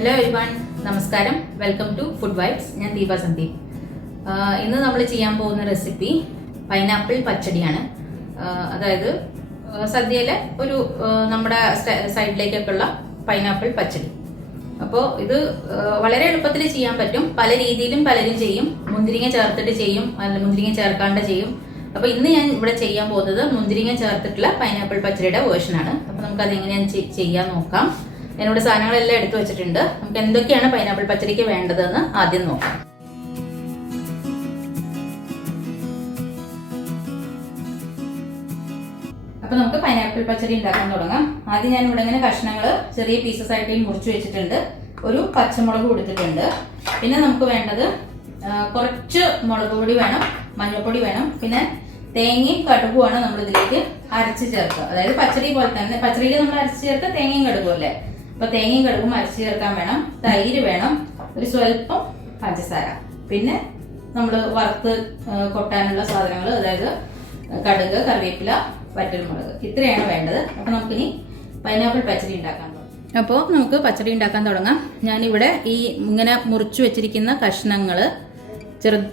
Hello everyone, Namaskaram. Welcome to Food Vibes. I am Deepa Sandeep. ഇന്ന് നമ്മൾ ചെയ്യാൻ പോകുന്ന റെസിപ്പി പൈനാപ്പിൾ പച്ചടിയാണ്. അതായത് സദ്യയിലെ ഒരു നമ്മുടെ സൈഡിലേക്കൊക്കെയുള്ള പൈനാപ്പിൾ പച്ചടി. അപ്പോൾ ഇത് വളരെ എളുപ്പത്തിൽ ചെയ്യാൻ പറ്റും. പല രീതിയിലും പലരും ചെയ്യും. മുന്തിരിങ്ങ ചേർത്തിട്ട് ചെയ്യും, അല്ല മുന്തിരിങ്ങ ചേർക്കാണ്ട് ചെയ്യും. അപ്പോൾ ഇന്ന് ഞാൻ ഇവിടെ ചെയ്യാൻ പോകുന്നത് മുന്തിരിങ്ങ ചേർത്തിട്ടുള്ള പൈനാപ്പിൾ പച്ചടിയുടെ വേർഷനാണ്. അപ്പോൾ നമുക്ക് അത് എങ്ങനെയാണ് ചെയ്യാൻ നോക്കാം. എന്നോട് സാധനങ്ങളെല്ലാം എടുത്തു വെച്ചിട്ടുണ്ട്. നമുക്ക് എന്തൊക്കെയാണ് പൈനാപ്പിൾ പച്ചടിക്ക് വേണ്ടതെന്ന് ആദ്യം നോക്കാം. അപ്പൊ നമുക്ക് പൈനാപ്പിൾ പച്ചടി ഉണ്ടാക്കാൻ തുടങ്ങാം. ആദ്യം ഞാൻ ഇവിടെ ഇങ്ങനെ കഷ്ണങ്ങൾ ചെറിയ പീസസ് ആയിട്ട് മുറിച്ചു വെച്ചിട്ടുണ്ട്. ഒരു പച്ചമുളക് കൊടുത്തിട്ടുണ്ട്. പിന്നെ നമുക്ക് വേണ്ടത് കുറച്ച് മുളക് പൊടി വേണം, മഞ്ഞൾപ്പൊടി വേണം, പിന്നെ തേങ്ങയും കടുകുമാണ് നമ്മൾ ഇതിലേക്ക് അരച്ച് ചേർക്കുക. അതായത് പച്ചടി പോലെ തന്നെ പച്ചടിയിൽ നമ്മൾ അരച്ച് ചേർക്കുക തേങ്ങയും കടുകും അല്ലേ. അപ്പൊ തേങ്ങയും കടുകും അരച്ച് ചേർക്കാൻ വേണം. തൈര് വേണം, ഒരു സ്വല്പം പഞ്ചസാര, പിന്നെ നമ്മൾ വറുത്ത് കൊട്ടാനുള്ള സാധനങ്ങൾ, അതായത് കടുക്, കറിവേപ്പില, വറ്റൽമുളക്, ഇത്രയാണ് വേണ്ടത്. അപ്പൊ നമുക്കിനി പൈനാപ്പിൾ പച്ചടി ഉണ്ടാക്കാൻ തുടങ്ങാം. അപ്പോൾ നമുക്ക് പച്ചടി ഉണ്ടാക്കാൻ തുടങ്ങാം. ഞാനിവിടെ ഈ ഇങ്ങനെ മുറിച്ചു വെച്ചിരിക്കുന്ന കഷ്ണങ്ങൾ,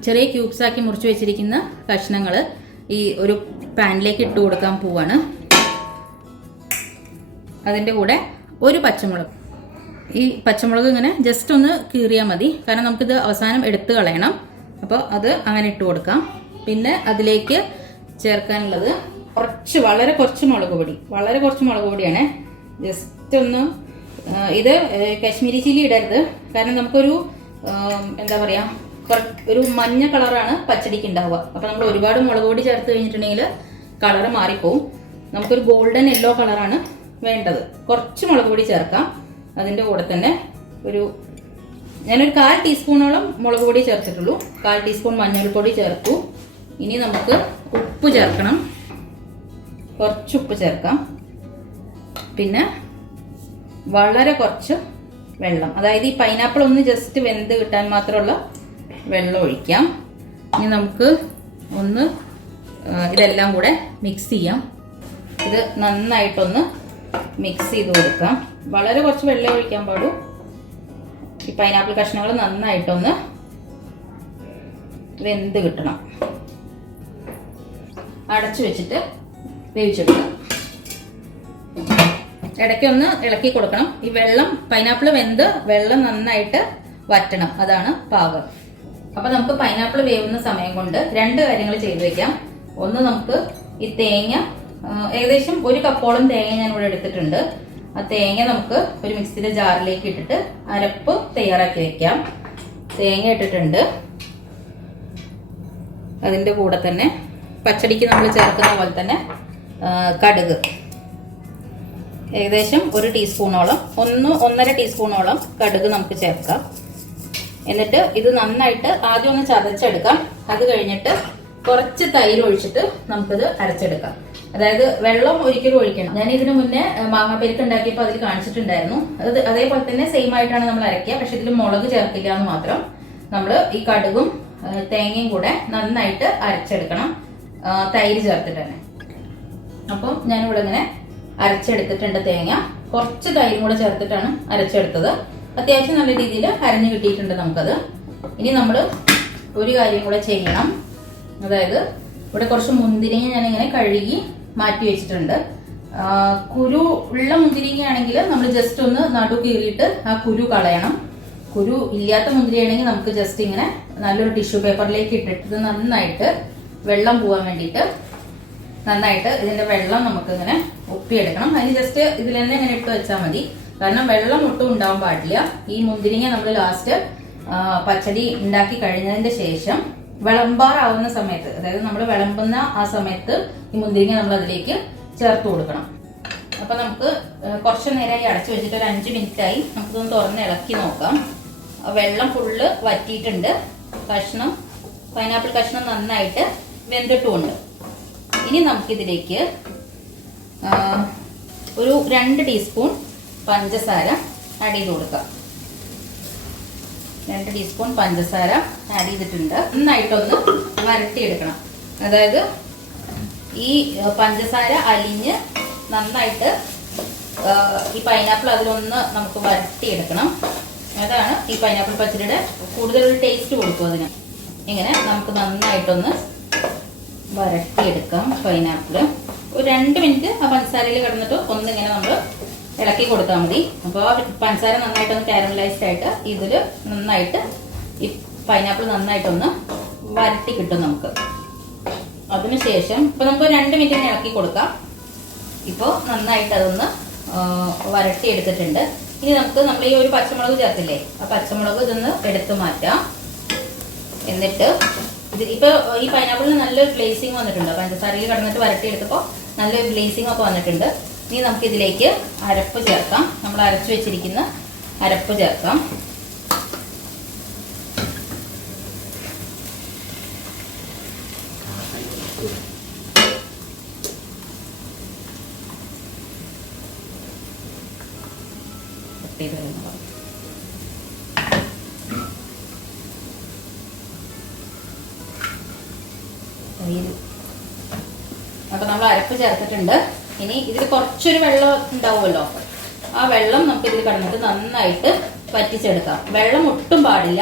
ചെറിയ ക്യൂബ്സ് ആക്കി മുറിച്ചു വെച്ചിരിക്കുന്ന കഷ്ണങ്ങൾ ഈ ഒരു പാനിലേക്ക് ഇട്ട് കൊടുക്കാൻ പോവാണ്. അതിൻ്റെ കൂടെ ഒരു പച്ചമുളക്, ഈ പച്ചമുളക് ഇങ്ങനെ ജസ്റ്റ് ഒന്ന് കീറിയാൽ മതി, കാരണം നമുക്കിത് അവസാനം എടുത്ത് കളയണം. അപ്പോൾ അത് അങ്ങനെ ഇട്ട് കൊടുക്കാം. പിന്നെ അതിലേക്ക് ചേർക്കാനുള്ളത് വളരെ കുറച്ച് മുളക് പൊടി, വളരെ കുറച്ച് മുളക് പൊടിയാണ്. ജസ്റ്റ് ഒന്ന്, ഇത് കാശ്മീരി ചില്ലി ഇടരുത്, കാരണം നമുക്കൊരു എന്താ പറയുക, ഒരു മഞ്ഞ കളറാണ് പച്ചടിക്ക് ഉണ്ടാവുക. അപ്പം നമ്മൾ ഒരുപാട് മുളക് പൊടി ചേർത്ത് കഴിഞ്ഞിട്ടുണ്ടെങ്കിൽ കളറ് മാറിപ്പോവും. നമുക്കൊരു ഗോൾഡൻ യെല്ലോ കളറാണ് വേണ്ടത്. കുറച്ച് മുളക് പൊടി ചേർക്കാം. അതിൻ്റെ കൂടെ തന്നെ ഞാനൊരു 1/4 ടീസ്പൂണോളം മുളക് പൊടി ചേർത്തിട്ടുള്ളൂ. 1/4 ടീസ്പൂൺ മഞ്ഞൾപ്പൊടി ചേർത്തു. ഇനി നമുക്ക് ഉപ്പ് ചേർക്കണം. കുറച്ച് ഉപ്പ് ചേർക്കാം. പിന്നെ വളരെ കുറച്ച് വെള്ളം, അതായത് ഈ പൈനാപ്പിൾ ഒന്ന് ജസ്റ്റ് വെന്ത് കിട്ടാൻ മാത്രമുള്ള വെള്ളം ഒഴിക്കാം. ഇനി നമുക്ക് ഇതെല്ലാം കൂടെ മിക്സ് ചെയ്യാം. ഇത് നന്നായിട്ടൊന്ന് മിക്സ് ചെയ്ത് കൊടുക്കാം. വളരെ കുറച്ച് വെള്ളം ഒഴിക്കാൻ പാടും. ഈ പൈനാപ്പിൾ കഷ്ണങ്ങൾ നന്നായിട്ടൊന്ന് വെന്ത് കിട്ടണം. അടച്ചു വെച്ചിട്ട് വേവിച്ചെടുക്കാം. ഇടയ്ക്കൊന്ന് ഇളക്കി കൊടുക്കണം. ഈ പൈനാപ്പിൾ വെന്ത് വെള്ളം നന്നായിട്ട് വറ്റണം, അതാണ് പാകം. അപ്പൊ നമുക്ക് പൈനാപ്പിൾ വേവുന്ന സമയം കൊണ്ട് 2 കാര്യങ്ങൾ ചെയ്തു വെക്കാം. ഒന്ന്, നമുക്ക് ഈ തേങ്ങ, ഏകദേശം 1 കപ്പോളം തേങ്ങ ഞാൻ ഇവിടെ എടുത്തിട്ടുണ്ട്. ആ തേങ്ങ നമുക്ക് ഒരു മിക്സിയുടെ ജാറിലേക്ക് ഇട്ടിട്ട് അരപ്പ് തയ്യാറാക്കി വെക്കാം. തേങ്ങ ഇട്ടിട്ടുണ്ട്. അതിൻ്റെ കൂടെ തന്നെ പച്ചടിക്ക് നമ്മൾ ചേർക്കുന്ന പോലെ തന്നെ കടുക്, ഏകദേശം 1 ടീസ്പൂണോളം, 1.5 ടീസ്പൂണോളം കടുക് നമുക്ക് ചേർക്കാം. എന്നിട്ട് ഇത് നന്നായിട്ട് ആദ്യം ഒന്ന് ചതച്ചെടുക്കാം. അത് കഴിഞ്ഞിട്ട് കുറച്ച് തൈര് ഒഴിച്ചിട്ട് നമുക്കിത് അരച്ചെടുക്കാം. അതായത് വെള്ളം ഒരിക്കലും ഒഴിക്കണം. ഞാൻ ഇതിനു മുന്നേ മാങ്ങാപ്പരിക്ക് ഉണ്ടാക്കിയപ്പോൾ അതിൽ കാണിച്ചിട്ടുണ്ടായിരുന്നു. അതേപോലെ തന്നെ സെയിം ആയിട്ടാണ് നമ്മൾ അരയ്ക്കുക. പക്ഷെ ഇതിൽ മുളക് ചേർക്കില്ല എന്ന് മാത്രം. നമ്മൾ ഈ കടുകും തേങ്ങയും കൂടെ നന്നായിട്ട് അരച്ചെടുക്കണം, തൈര് ചേർത്തിട്ട് തന്നെ. അപ്പം ഞാനിവിടെ ഇങ്ങനെ അരച്ചെടുത്തിട്ടുണ്ട് തേങ്ങ. കുറച്ച് തൈരും കൂടെ ചേർത്തിട്ടാണ് അരച്ചെടുത്തത്. അത്യാവശ്യം നല്ല രീതിയിൽ അരഞ്ഞു കിട്ടിയിട്ടുണ്ട് നമുക്കത്. ഇനി നമ്മൾ ഒരു കാര്യം കൂടെ ചെയ്യണം. അതായത് ഇവിടെ കുറച്ച് മുന്തിരിങ്ങ ഞാനിങ്ങനെ കഴുകി മാറ്റി വെച്ചിട്ടുണ്ട്. കുരു ഉള്ള മുന്തിരിങ്ങയാണെങ്കിൽ നമ്മൾ ജസ്റ്റ് ഒന്ന് നടു കീറിയിട്ട് ആ കുരു കളയണം. കുരു ഇല്ലാത്ത മുന്തിരിയാണെങ്കിൽ നമുക്ക് ജസ്റ്റ് ഇങ്ങനെ നല്ലൊരു ടിഷ്യൂ പേപ്പറിലേക്ക് ഇട്ടിട്ട് ഇത് നന്നായിട്ട് വെള്ളം പോകാൻ വേണ്ടിയിട്ട് നന്നായിട്ട് ഇതിന്റെ വെള്ളം നമുക്ക് ഇങ്ങനെ ഒപ്പിയെടുക്കണം. അതിന് ജസ്റ്റ് ഇതിൽ തന്നെ ഇങ്ങനെ ഇട്ട് വെച്ചാൽ മതി, കാരണം വെള്ളം ഒട്ടും ഉണ്ടാവാൻ പാടില്ല. ഈ മുന്തിരിങ്ങ നമ്മൾ ലാസ്റ്റ് പച്ചടി ഉണ്ടാക്കി കഴിഞ്ഞതിന്റെ ശേഷം വിളമ്പാറാവുന്ന സമയത്ത്, അതായത് നമ്മൾ വിളമ്പുന്ന ആ സമയത്ത് ഈ മുന്തിരിങ്ങ നമ്മൾ അതിലേക്ക് ചേർത്ത് കൊടുക്കണം. അപ്പൊ നമുക്ക് കുറച്ച് നേരമായി അടച്ചു വെച്ചിട്ട് ഒരു 5 മിനിറ്റായി. നമുക്കൊന്ന് തുറന്ന് ഇളക്കി നോക്കാം. വെള്ളം ഫുള്ള് വറ്റിയിട്ടുണ്ട്. പൈനാപ്പിൾ കഷ്ണം നന്നായിട്ട് വെന്തിട്ടുമുണ്ട്. ഇനി നമുക്കിതിലേക്ക് ഒരു 2 ടീസ്പൂൺ പഞ്ചസാര ആഡ് ചെയ്ത് കൊടുക്കാം. 2 ടീസ്പൂൺ പഞ്ചസാര ആഡ് ചെയ്തിട്ടുണ്ട്. നന്നായിട്ടൊന്ന് വരട്ടിയെടുക്കണം. അതായത് ഈ പഞ്ചസാര അലിഞ്ഞ് നന്നായിട്ട് ഈ പൈനാപ്പിൾ അതിലൊന്ന് നമുക്ക് വരട്ടിയെടുക്കണം. അതാണ് ഈ പൈനാപ്പിൾ പച്ചടിയുടെ കൂടുതലൊരു ടേസ്റ്റ് കൊടുക്കും അതിന്. ഇങ്ങനെ നമുക്ക് നന്നായിട്ടൊന്ന് വരട്ടിയെടുക്കാം. പൈനാപ്പിൾ ഒരു 2 മിനിറ്റ് ആ പഞ്ചസാരയിൽ കിടന്നിട്ട് ഒന്നിങ്ങനെ നമ്മൾ ഇളക്കി കൊടുത്താൽ മതി. അപ്പോൾ പഞ്ചസാര നന്നായിട്ടൊന്ന് കാരമലൈസ്ഡ് ആയിട്ട് ഇതിൽ നന്നായിട്ട് ഈ പൈനാപ്പിൾ നന്നായിട്ടൊന്ന് വരട്ടി കിട്ടും നമുക്ക്. അതിനുശേഷം ഇപ്പൊ നമുക്ക് 2 മിനിറ്റ് ഇളക്കി കൊടുക്കാം. ഇപ്പോൾ നന്നായിട്ട് അതൊന്ന് വരട്ടി എടുത്തിട്ടുണ്ട്. ഇനി നമ്മൾ ഈ ഒരു പച്ചമുളക് ചേർത്തില്ലേ, ആ പച്ചമുളക് ഇതൊന്ന് എടുത്തു മാറ്റാം. എന്നിട്ട് ഇപ്പൊ ഈ പൈനാപ്പിളിന് നല്ലൊരു ഗ്ലേസിങ് വന്നിട്ടുണ്ട്. പഞ്ചസാരയിൽ കിടന്നിട്ട് വരട്ടി എടുത്തപ്പോൾ നല്ലൊരു ഗ്ലേസിങ് ഒക്കെ വന്നിട്ടുണ്ട്. ഇനി നമുക്ക് ഇതിലേക്ക് അരപ്പ് ചേർക്കാം. നമ്മൾ അരച്ചു വെച്ചിരിക്കുന്ന അരപ്പ് ചേർക്കാം. അപ്പൊ നമ്മൾ അരപ്പ് ചേർത്തിട്ടുണ്ട്. ഇനി ഇതിൽ കുറച്ചൊരു വെള്ളം ഉണ്ടാവുമല്ലോ, ആ വെള്ളം നമുക്ക് ഇതിൽ കിടന്നിട്ട് നന്നായിട്ട് വറ്റിച്ചെടുക്കാം. വെള്ളം ഒട്ടും പാടില്ല.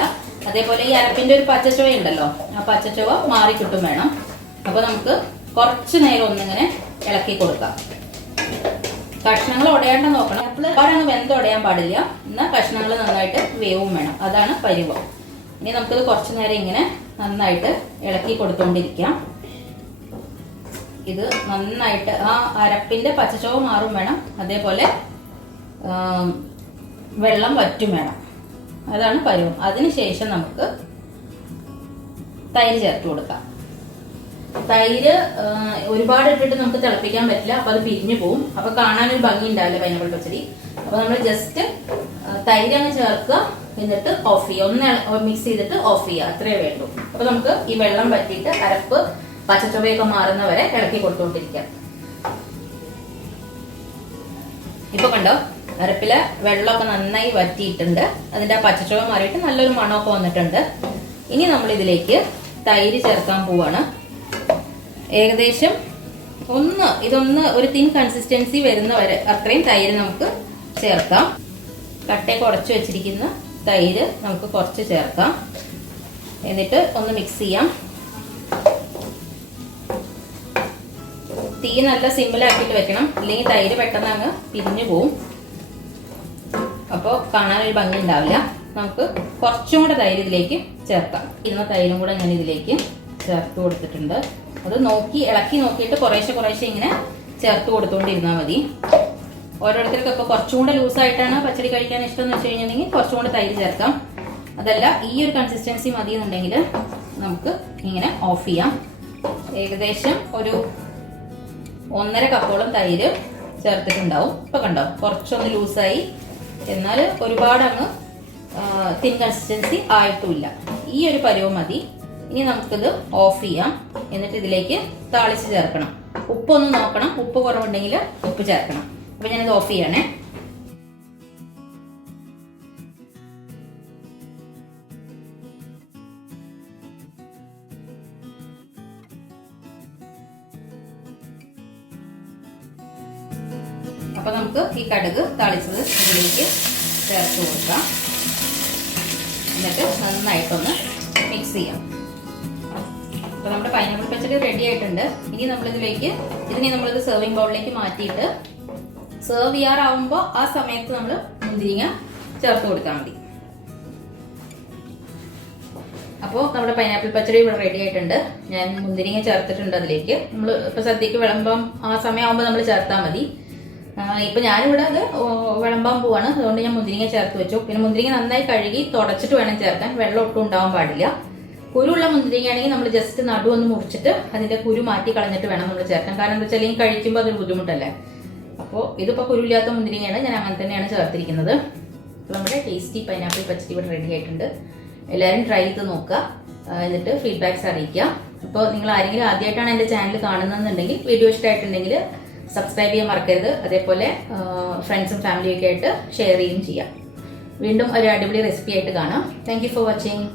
അതേപോലെ ഈ അരപ്പിന്റെ ഒരു പച്ചച്ചുവ ഉണ്ടല്ലോ, ആ പച്ചച്ചുവ മാറിക്കിട്ടും വേണം. അപ്പൊ നമുക്ക് കുറച്ചു നേരം ഒന്നിങ്ങനെ ഇളക്കി കൊടുക്കാം. കഷ്ണങ്ങൾ ഉടയാണ്ട് നോക്കണം. ഒരുപാടങ്ങ് വെന്തുടയാൻ പാടില്ല, എന്നാൽ കഷ്ണങ്ങൾ നന്നായിട്ട് വേവും വേണം. അതാണ് പരുവം. ഇനി നമുക്കിത് കുറച്ചു നേരം ഇങ്ങനെ നന്നായിട്ട് ഇളക്കി കൊടുത്തോണ്ടിരിക്കാം. ഇത് നന്നായിട്ട് ആ അരപ്പിന്റെ പച്ചച്ചുവ മാറും വേണം, അതേപോലെ വെള്ളം വറ്റും വേണം. അതാണ് പരുവം. അതിനുശേഷം നമുക്ക് തൈര് ചേർത്ത് കൊടുക്കാം. തൈര് ഒരുപാട് ഇട്ടിട്ട് നമുക്ക് തിളപ്പിക്കാൻ പറ്റില്ല, അപ്പൊ അത് പിരിഞ്ഞു പോവും. അപ്പൊ കാണാനൊരു ഭംഗി ഉണ്ടാവില്ല പൈനാപ്പിൾ പച്ചടി. അപ്പൊ നമ്മൾ ജസ്റ്റ് തൈര് അങ്ങ് ചേർക്കുക, എന്നിട്ട് ഓഫ് ചെയ്യുക. ഒന്ന് മിക്സ് ചെയ്തിട്ട് ഓഫ് ചെയ്യുക, അത്രേ വേണ്ടൂ. അപ്പൊ നമുക്ക് ഈ വെള്ളം വറ്റിയിട്ട് അരപ്പ് പച്ചച്ചുവയൊക്കെ മാറുന്നവരെ ഇളക്കി കൊടുത്തുകൊണ്ടിരിക്കാം. ഇപ്പൊ കണ്ടോ, അരപ്പിലെ വെള്ളമൊക്കെ നന്നായി വറ്റിയിട്ടുണ്ട്. അതിന്റെ ആ പച്ചച്ചുവ മാറിയിട്ട് നല്ലൊരു മണമൊക്കെ വന്നിട്ടുണ്ട്. ഇനി നമ്മൾ ഇതിലേക്ക് തൈര് ചേർക്കാൻ പോവാണ്. ഏകദേശം ഇതൊന്ന് ഒരു തിൻ കൺസിസ്റ്റൻസി വരുന്നവരെ അത്രയും തൈര് നമുക്ക് ചേർക്കാം. കട്ടയൊക്കെ ഉടച്ചു വെച്ചിരിക്കുന്ന തൈര് നമുക്ക് കുറച്ച് ചേർക്കാം. എന്നിട്ട് ഒന്ന് മിക്സ് ചെയ്യാം. തീ നല്ല സിമ്പിളാക്കിയിട്ട് വെക്കണം, ഇല്ലെങ്കിൽ തൈര് പെട്ടെന്ന് അങ്ങ് പിരിഞ്ഞു പോവും. അപ്പോൾ കാണാനൊരു ഭംഗി ഉണ്ടാവില്ല. നമുക്ക് കുറച്ചും കൂടെ തൈര് ഇതിലേക്ക് ചേർക്കാം. ഇരുന്ന തൈരും കൂടെ ഞാൻ ഇതിലേക്ക് ചേർത്ത് കൊടുത്തിട്ടുണ്ട്. അത് ഇളക്കി നോക്കിയിട്ട് കുറേശ്ശെ ഇങ്ങനെ ചേർത്ത് കൊടുത്തുകൊണ്ടിരുന്നാൽ മതി. ഓരോരുത്തർക്കൊക്കെ കുറച്ചും കൂടെ ലൂസായിട്ടാണ് പച്ചടി കഴിക്കാൻ ഇഷ്ടം എന്ന് വെച്ച് കഴിഞ്ഞിട്ടുണ്ടെങ്കിൽ കുറച്ചും കൂടെ തൈര് ചേർക്കാം. അതല്ല, ഈ ഒരു കൺസിസ്റ്റൻസി മതി എന്നുണ്ടെങ്കിൽ നമുക്ക് ഇങ്ങനെ ഓഫ് ചെയ്യാം. ഏകദേശം ഒരു 1.5 കപ്പോളം തൈര് ചേർത്തിട്ടുണ്ടാവും. ഇപ്പൊ കണ്ടോ, കുറച്ചൊന്ന് ലൂസായി, എന്നാൽ ഒരുപാട് അങ്ങ് തിൻ കൺസിസ്റ്റൻസി ആയിട്ടുമില്ല. ഈ ഒരു പരുവം മതി. ഇനി നമുക്കിത് ഓഫ് ചെയ്യാം. എന്നിട്ട് ഇതിലേക്ക് താളിച്ച് ചേർക്കണം. ഉപ്പൊന്ന് നോക്കണം, ഉപ്പ് കുറവുണ്ടെങ്കിൽ ഉപ്പ് ചേർക്കണം. അപ്പൊ ഞാനിത് ഓഫ് ചെയ്യണേ. അപ്പൊ നമുക്ക് ഈ കടുക് താളിച്ചത് ഇതിലേക്ക് ചേർത്ത് കൊടുക്കാം. എന്നിട്ട് നന്നായിട്ടൊന്ന് മിക്സ് ചെയ്യാം. അപ്പൊ നമ്മുടെ പൈനാപ്പിൾ പച്ചടി റെഡി ആയിട്ടുണ്ട്. ഇനി നമ്മളിത് സെർവിങ് ബൗളിലേക്ക് മാറ്റിയിട്ട് സെർവ് ചെയ്യാറാവുമ്പോൾ ആ സമയത്ത് നമ്മൾ മുന്തിരിങ്ങ ചേർത്ത് കൊടുത്താൽ മതി. അപ്പോൾ നമ്മുടെ പൈനാപ്പിൾ പച്ചടി ഇവിടെ റെഡി ആയിട്ടുണ്ട്. ഞാൻ മുന്തിരിങ്ങ ചേർത്തിട്ടുണ്ട് അതിലേക്ക്. നമ്മൾ ഇപ്പൊ സദ്യക്ക് വിളമ്പം ആ സമയമാകുമ്പോൾ നമ്മൾ ചേർത്താൽ മതി. ഇപ്പൊ ഞാനിവിടെ അത് വിളമ്പാൻ പോവാണ്, അതുകൊണ്ട് ഞാൻ മുന്തിരിങ്ങ ചേർത്ത് വെച്ചു. പിന്നെ മുന്തിരിങ്ങ നന്നായി കഴുകി തുടച്ചിട്ട് വേണം ചേർക്കാൻ, വെള്ളം ഒട്ടും ഉണ്ടാവാൻ പാടില്ല. കുരുള്ള മുന്തിരിങ്ങ ആണെങ്കിൽ നമ്മൾ ജസ്റ്റ് നടു ഒന്ന് മുറിച്ചിട്ട് അതിന്റെ കുരു മാറ്റി കളഞ്ഞിട്ട് വേണം നമ്മൾ ചേർക്കാൻ. കാരണം എന്താ വെച്ചാൽ കഴിക്കുമ്പോൾ അതൊരു ബുദ്ധിമുട്ടല്ലേ. അപ്പോൾ ഇതിപ്പോ കുരുല്ലാത്ത മുന്തിരിങ്ങയാണ്, ഞാൻ അങ്ങനെ തന്നെയാണ് ചേർത്തിരിക്കുന്നത്. നമ്മുടെ ടേസ്റ്റി പൈനാപ്പിൾ പച്ചടി ഇവിടെ റെഡി ആയിട്ടുണ്ട്. എല്ലാവരും ട്രൈ ചെയ്ത് നോക്കുക, എന്നിട്ട് ഫീഡ്ബാക്സ് അറിയിക്കുക. അപ്പോൾ നിങ്ങൾ ആരെങ്കിലും ആദ്യമായിട്ടാണ് എൻ്റെ ചാനൽ കാണുന്നതെന്നുണ്ടെങ്കിൽ, വീഡിയോ ഇഷ്ടമായിട്ടുണ്ടെങ്കിൽ സബ്സ്ക്രൈബ് ചെയ്യാൻ മറക്കരുത്. അതേപോലെ ഫ്രണ്ട്സും ഫാമിലിയൊക്കെ ആയിട്ട് ഷെയർ ചെയ്യുകയും ചെയ്യാം. വീണ്ടും ഒരു അടിപൊളി റെസിപ്പി ആയിട്ട് കാണാം. Thank you for watching.